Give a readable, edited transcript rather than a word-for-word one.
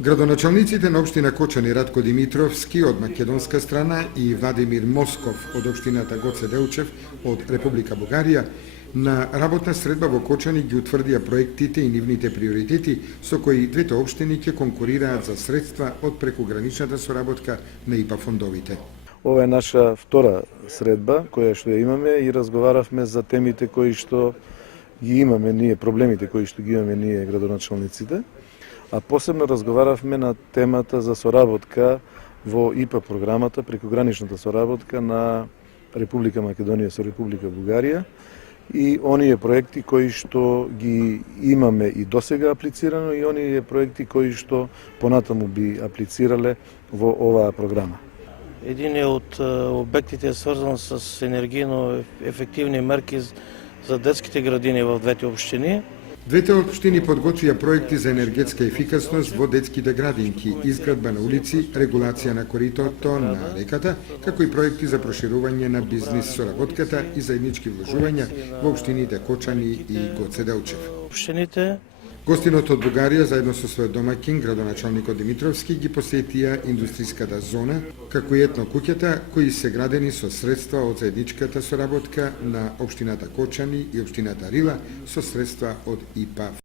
Градоначалниците на општина Кочани Радко Димитровски од македонска страна и Владимир Москов од општината Гоце Делчев од Република Бугарија на работна средба во Кочани ги утврдија проектите и нивните приоритети со кои двете општини ќе конкурираат за средства од прекуграничната соработка на ИПА фондовите. Ова е наша втора средба која што ја имаме и разговаравме за темите кои што ги имаме ние, проблемите кои што ги имаме ние градоначалниците. А посебно разговаравме на темата за соработка во ИПА програмата, прекуграничната соработка на Република Македонија со Република Бугарија и оние проекти кои што ги имаме и досега аплицирано и оние проекти кои што понатаму би аплицирале во оваа програма. Един од обектите е сврзан с енергијно ефективни мерки за детските градини во двете општини. Двете општини подготвија проекти за енергетска ефикасност во детските градинки, изградба на улици, регулација на коритото на реката, како и проекти за проширување на бизнис соработката и заеднички вложувања во општините Кочани и Гоце Делчев. Општините Гостинот од Бугарија заедно со својот домаќин, градоначалникот Димитровски, ги посетија индустријската зона, како и етно куќата, кои се градени со средства од заедничката соработка на општината Кочани и општината Рила со средства од ИПА